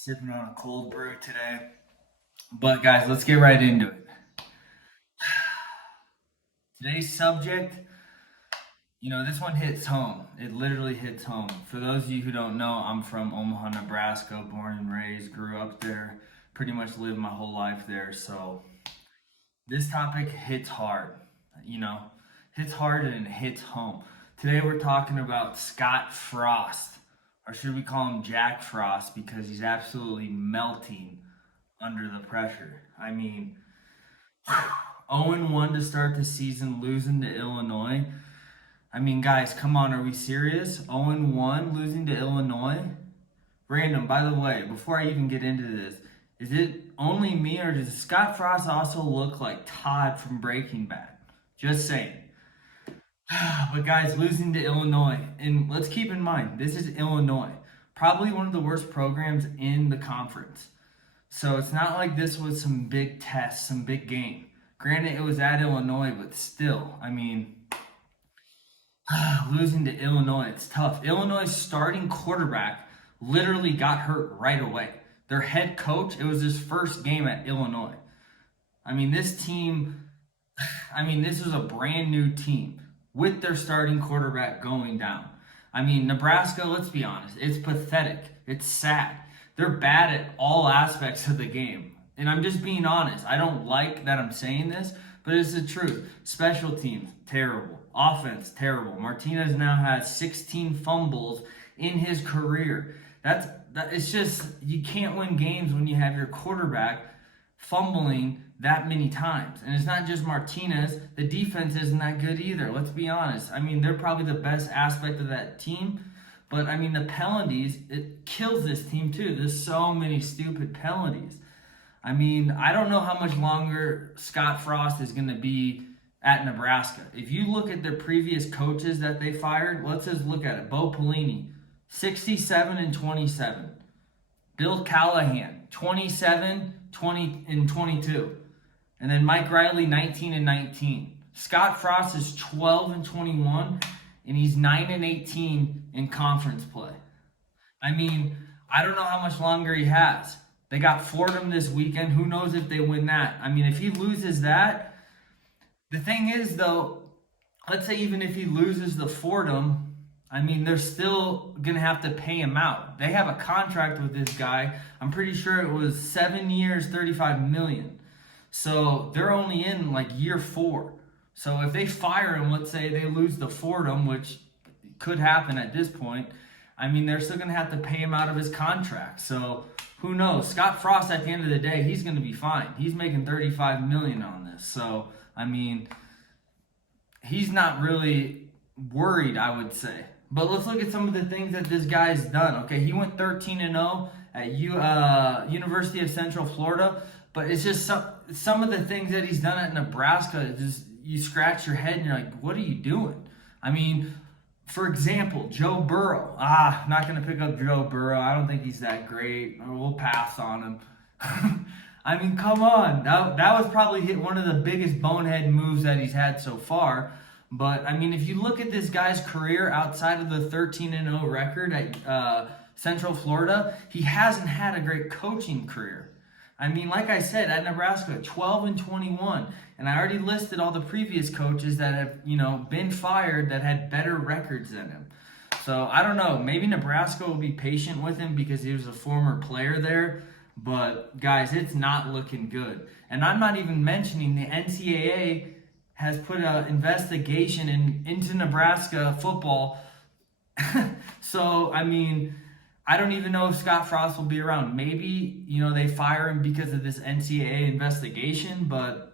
Sipping on a cold brew today. But guys, let's get right into it. Today's subject, this one hits home. It literally hits home. For those of you who don't know, I'm from Omaha, Nebraska, born and raised, grew up there, pretty much lived my whole life there. So this topic hits hard, you know, hits hard and it hits home. Today we're talking about Scott Frost, or should we call him Jack Frost because he's absolutely melting under the pressure. 0-1 to start the season, losing to Illinois. Guys, come on, are we serious? 0-1, losing to Illinois? Random, by the way, before I even get into this, is it only me or does Scott Frost also look like Todd from Breaking Bad? Just saying. But guys, losing to Illinois, and let's keep in mind, this is Illinois, probably one of the worst programs in the conference. So it's not like this was some big test, some big game. Granted, it was at Illinois, but still, losing to Illinois, it's tough. Illinois' starting quarterback literally got hurt right away. Their head coach, it was his first game at Illinois. This team, this was a brand new team with their starting quarterback going down. Nebraska, let's be honest, it's pathetic. It's sad. They're bad at all aspects of the game. And I'm just being honest. I don't like that I'm saying this, but it's the truth. Special teams, terrible. Offense, terrible. Martinez now has 16 fumbles in his career. It's just, you can't win games when you have your quarterback fumbling that many times. And it's not just Martinez. The defense isn't that good either. Let's be honest. They're probably the best aspect of that team. But, the penalties, it kills this team too. There's so many stupid penalties. I don't know how much longer Scott Frost is going to be at Nebraska. If you look at their previous coaches that they fired, let's just look at it. Bo Pelini, 67-27. Bill Callahan, 27, 20, and 22. And then Mike Riley, 19-19. Scott Frost is 12-21, and he's 9-18 in conference play. I don't know how much longer he has. They got Fordham this weekend. Who knows if they win that? If he loses that, the thing is, though, let's say even if he loses the Fordham, they're still going to have to pay him out. They have a contract with this guy. I'm pretty sure it was 7 years, $35 million. So they're only in year 4. So if they fire him, let's say they lose the Fordham, which could happen at this point, they're still going to have to pay him out of his contract. So who knows? Scott Frost, at the end of the day, he's going to be fine. He's making $35 million on this. So, he's not really worried, I would say. But let's look at some of the things that this guy's done. Okay, he went 13-0 at University of Central Florida. But it's just some of the things that he's done at Nebraska, just you scratch your head and you're like, what are you doing? For example, Joe Burrow. Not going to pick up Joe Burrow. I don't think he's that great. We'll pass on him. Come on. That was probably one of the biggest bonehead moves that he's had so far. But, if you look at this guy's career outside of the 13-0 record at Central Florida, he hasn't had a great coaching career. Like I said, at Nebraska, 12-21. And I already listed all the previous coaches that have, been fired that had better records than him. So, I don't know. Maybe Nebraska will be patient with him because he was a former player there. But, guys, it's not looking good. And I'm not even mentioning the NCAA has put an investigation into Nebraska football. So, I don't even know if Scott Frost will be around. Maybe, they fire him because of this NCAA investigation, but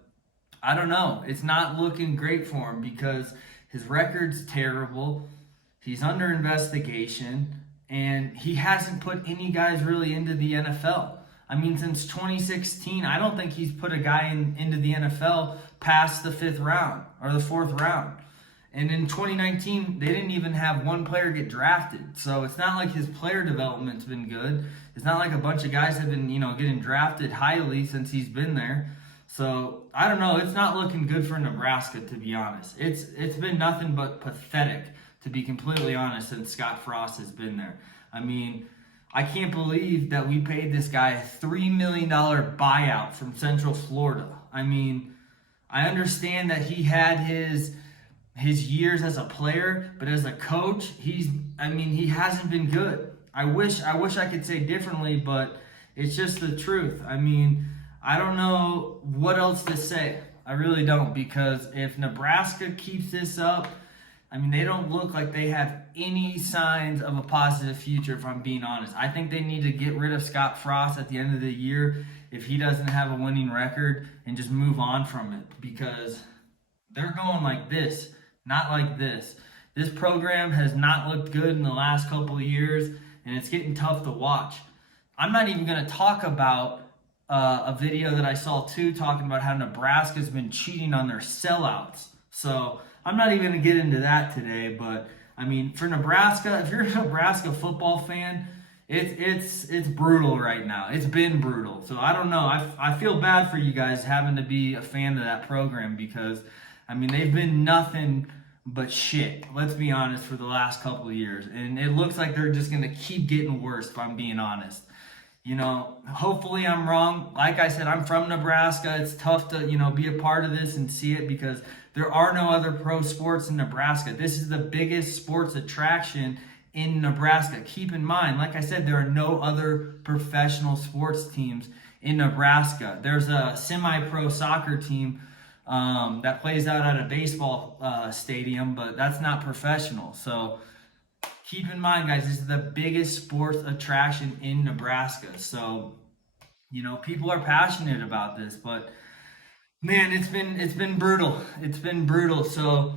I don't know. It's not looking great for him because his record's terrible. He's under investigation, and he hasn't put any guys really into the NFL. Since 2016, I don't think he's put a guy into the NFL past the 5th round or the 4th round. And in 2019, they didn't even have one player get drafted. So it's not like his player development's been good. It's not like a bunch of guys have been, getting drafted highly since he's been there. So I don't know. It's not looking good for Nebraska, to be honest. It's been nothing but pathetic, to be completely honest, since Scott Frost has been there. I can't believe that we paid this guy a $3 million buyout from Central Florida. I mean, I understand that he had his years as a player, but as a coach, he hasn't been good. I wish I could say differently, but it's just the truth. I mean, I don't know what else to say. I really don't, because if Nebraska keeps this up, I mean, they don't look like they have any signs of a positive future, if I'm being honest. I think they need to get rid of Scott Frost at the end of the year if he doesn't have a winning record, and just move on from it, because they're going like this, not like this. This program has not looked good in the last couple of years, and it's getting tough to watch. I'm not even going to talk about a video that I saw too, talking about how Nebraska's been cheating on their sellouts. So I'm not even going to get into that today, but I mean, for Nebraska, if you're a Nebraska football fan, it's brutal right now. It's been brutal. So I don't know. I feel bad for you guys having to be a fan of that program, because I mean, they've been nothing but shit, let's be honest, for the last couple of years. And it looks like they're just going to keep getting worse, if I'm being honest. You know, hopefully I'm wrong. Like I said, I'm from Nebraska. It's tough to, be a part of this and see it, because there are no other pro sports in Nebraska. This is the biggest sports attraction in Nebraska. Keep in mind, like I said, there are no other professional sports teams in Nebraska. There's a semi-pro soccer team that plays out at a baseball stadium, but that's not professional. So keep in mind, guys, this is the biggest sports attraction in Nebraska. So, people are passionate about this, but man, it's been brutal. It's been brutal. So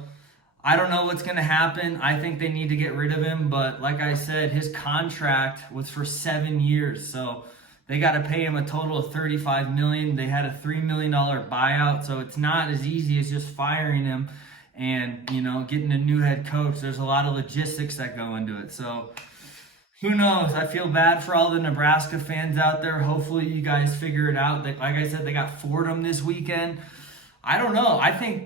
I don't know what's going to happen. I think they need to get rid of him, but like I said, his contract was for 7 years. So they got to pay him a total of $35 million. They had a $3 million buyout, so it's not as easy as just firing him and, getting a new head coach. There's a lot of logistics that go into it. So who knows? I feel bad for all the Nebraska fans out there. Hopefully you guys figure it out. Like I said, they got Fordham this weekend. I don't know.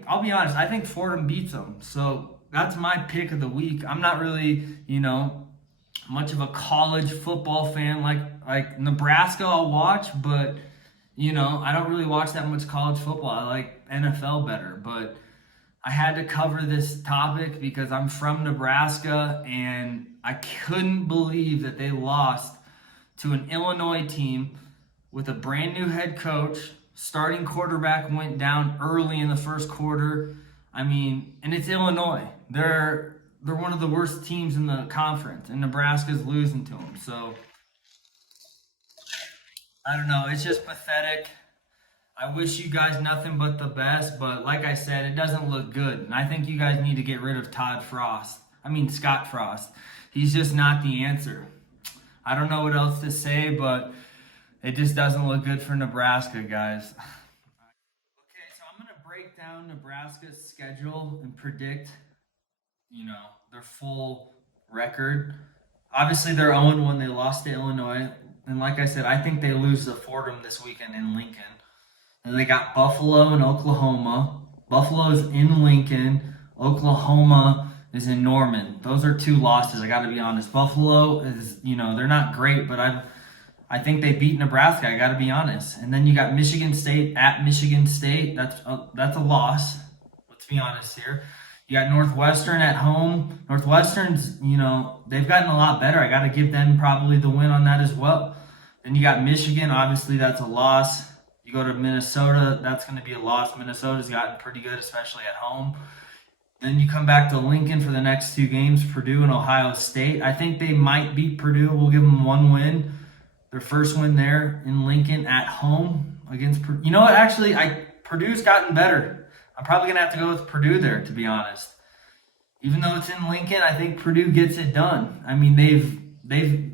I'll be honest, I think Fordham beats them. So that's my pick of the week. I'm not really, much of a college football fan. Like Nebraska I'll watch, but, I don't really watch that much college football. I like NFL better, but I had to cover this topic because I'm from Nebraska, and I couldn't believe that they lost to an Illinois team with a brand new head coach. Starting quarterback went down early in the first quarter. I mean, and it's Illinois. They're one of the worst teams in the conference, and Nebraska's losing to them. So I don't know. It's just pathetic. I wish you guys nothing but the best, but like I said, it doesn't look good. And I think you guys need to get rid of Scott Frost. He's just not the answer. I don't know what else to say, but it just doesn't look good for Nebraska, guys. Okay, so I'm going to break down Nebraska's schedule and predict, their full record. Obviously, they're 0-1. They lost to Illinois. And like I said, I think they lose to Fordham this weekend in Lincoln. And they got Buffalo and Oklahoma. Buffalo's in Lincoln. Oklahoma is in Norman. Those are 2 losses, I got to be honest. Buffalo is, they're not great, but I think they beat Nebraska, I got to be honest. And then you got Michigan State at Michigan State. That's a loss. Let's be honest here. You got Northwestern at home. Northwestern's, they've gotten a lot better. I got to give them probably the win on that as well. Then you got Michigan. Obviously, that's a loss. You go to Minnesota, that's going to be a loss. Minnesota's gotten pretty good, especially at home. Then you come back to Lincoln for the next 2 games, Purdue and Ohio State. I think they might beat Purdue. We'll give them 1 win. Their first win there in Lincoln at home against Purdue. You know what? Actually, Purdue's gotten better. I'm probably going to have to go with Purdue there, to be honest. Even though it's in Lincoln, I think Purdue gets it done. I mean, they've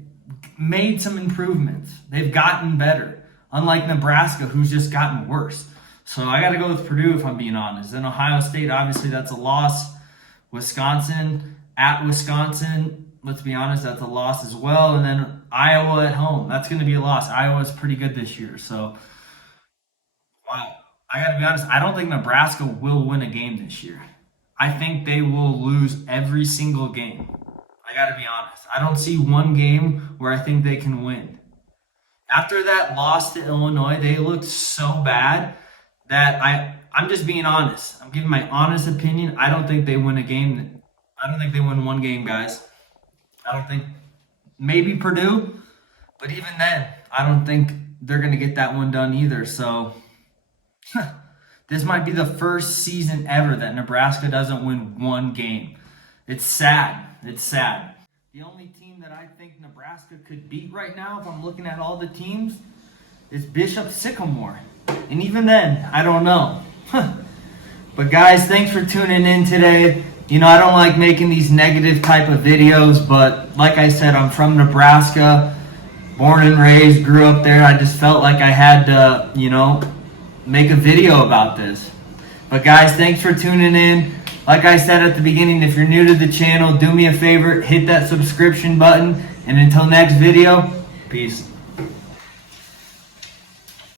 made some improvements. They've gotten better. Unlike Nebraska, who's just gotten worse. So I got to go with Purdue, if I'm being honest. Then Ohio State, obviously, that's a loss. Wisconsin, at Wisconsin, let's be honest, that's a loss as well. And then Iowa at home, that's going to be a loss. Iowa's pretty good this year. So, wow. I got to be honest, I don't think Nebraska will win a game this year. I think they will lose every single game. I got to be honest. I don't see one game where I think they can win. After that loss to Illinois, they looked so bad that I'm just being honest. I'm giving my honest opinion. I don't think they win a game. I don't think they win one game, guys. I don't think, maybe Purdue, but even then, I don't think they're going to get that one done either. So this might be the first season ever that Nebraska doesn't win one game. It's sad. It's sad. The only team that I think Nebraska could beat right now, if I'm looking at all the teams, is Bishop Sycamore. And even then, I don't know. But guys, thanks for tuning in today. You know, I don't like making these negative type of videos, but like I said, I'm from Nebraska, born and raised, grew up there. I just felt like I had to, you know, make a video about this. But guys, thanks for tuning in. Like I said at the beginning, if you're new to the channel, do me a favor, hit that subscription button. And until next video, peace.